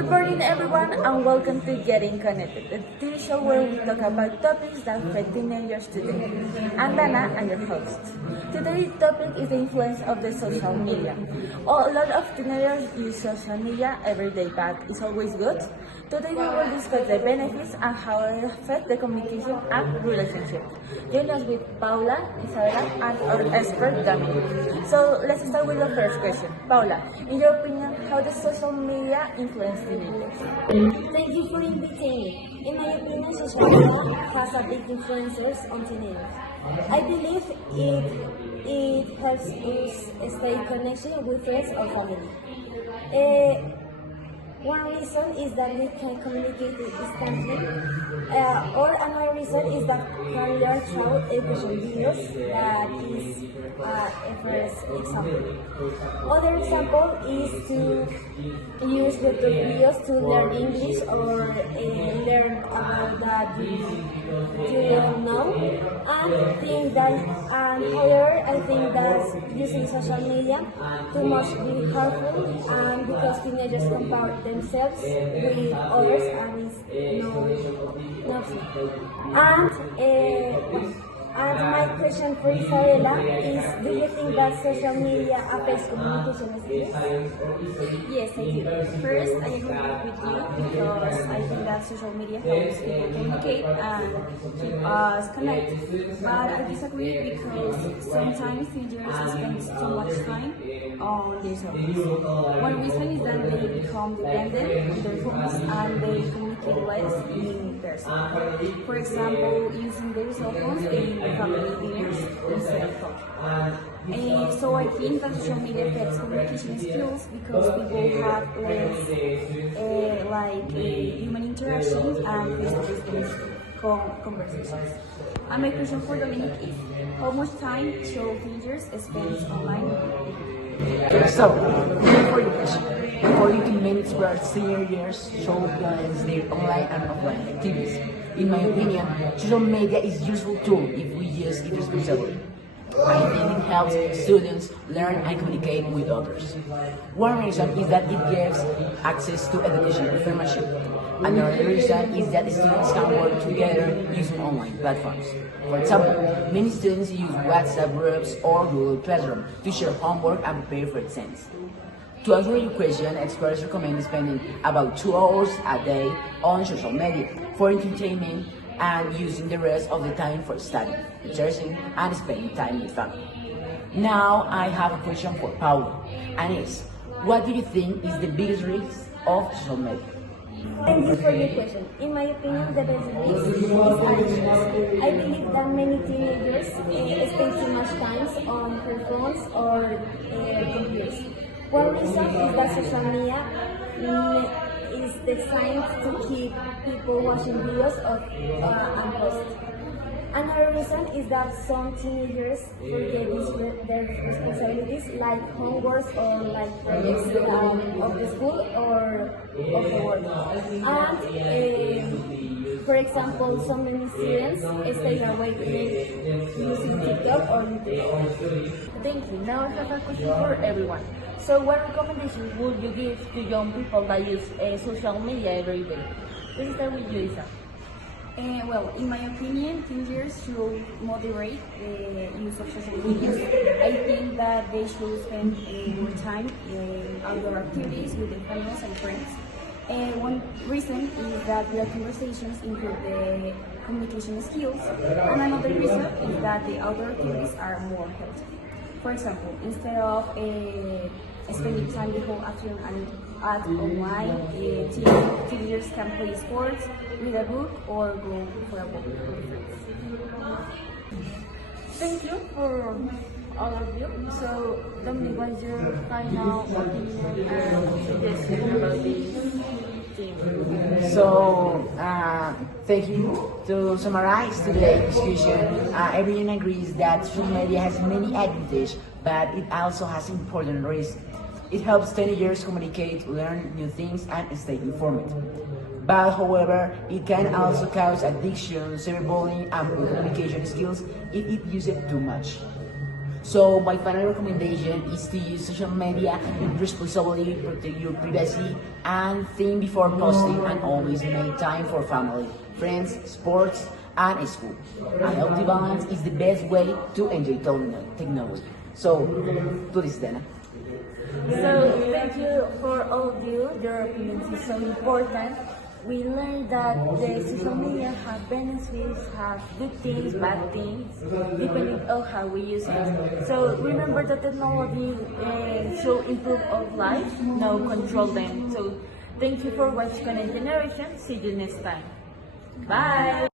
Good morning, everyone, and welcome to Getting Connected, the TV show where we talk about topics that affect teenagers today. I'm Dana, and your host. Today's topic is the influence of the social media. A lot of teenagers use social media every day, but it's always good. Today we will discuss the benefits and how it affects the communication and relationship. Join us with Paula, Isabella, and our expert Dominic. So let's start with the first question. Paula, in your opinion, how does social media influence teenagers? Thank you for inviting me. In my opinion, social media has a big influence on teenagers. I believe it helps us stay in connection with friends or family. One reason is that we can communicate instantly, or another reason is that can learn through education videos. That is a first example. Other example is to use YouTube videos to learn English or learn about that you don't know. However, I think that using social media too much be harmful, and because teenagers compare themselves with others, and it's and my question for Isabella is, do you think that social media affects communication skills? Yes, I do. First, I agree with you because I think that social media helps people communicate and keep us connected. But I disagree because sometimes teenagers spend too much time on their cell phones. One reason is that they become dependent on their phones and they communicate less in person. For example, using their cell phones in family dinners instead of talking. So I think that social media affects communication skills because people have less human interactions and face-to-face conversations. And my question for Dominic is, how much time should teenagers spend online? So, for your question, according to many experts, teenagers should balance their online and offline activities. In my opinion, social media is a useful tool if we use it responsibly. I think it helps students learn and communicate with others. One reason is that it gives access to education information. Another reason is that students can work together using online platforms. For example, many students use WhatsApp groups or Google Classroom to share homework and prepare for exams. To answer your question, experts recommend spending about 2 hours a day on social media for entertainment and using the rest of the time for studying, researching, and spending time with family. Now I have a question for Paula, and it's, what do you think is the biggest risk of social media? Thank you for your question. In my opinion, the best risk is addictions. I believe that many teenagers spend too much time on their phones or computers. One reason is that social media is designed to keep people watching videos and posts. Another reason is that some teenagers forget their responsibilities like homework or like projects of the school or of the work. And for example, some many students stay awake using TikTok or YouTube. Thank you. Now I have a question for everyone. So what recommendation would you give to young people that use social media every day? Let's start with you, Isa. Well, in my opinion, teenagers should moderate the use of social media. I think that they should spend more time in outdoor activities with their families and friends. One reason is that their conversations improve the communication skills, and another reason is that the outdoor activities are more healthy. For example, instead of spending time the whole afternoon at online, teenagers can play sports, read a book, or go for a walk with friends. Thank you for all of you. So, Dominic, what's your final opinion and suggestion about this theme? So, thank you. To summarize today's discussion, everyone agrees that social media has many advantages, but it also has important risks. It helps teenagers communicate, learn new things, and stay informed. But however, it can also cause addiction, cyberbullying, and poor communication skills if it uses too much. So my final recommendation is to use social media with responsibility, protect your privacy, and think before posting, and always make time for family, friends, sports, and school. A healthy balance is the best way to enjoy technology. So, to this, Dana. So thank you for all of you. Your opinions is so important. We learned that the social media have benefits, have good things, bad things, depending on how we use it. So remember that technology should improve our life, no control them. So thank you for watching Connect Generation. See you next time. Bye.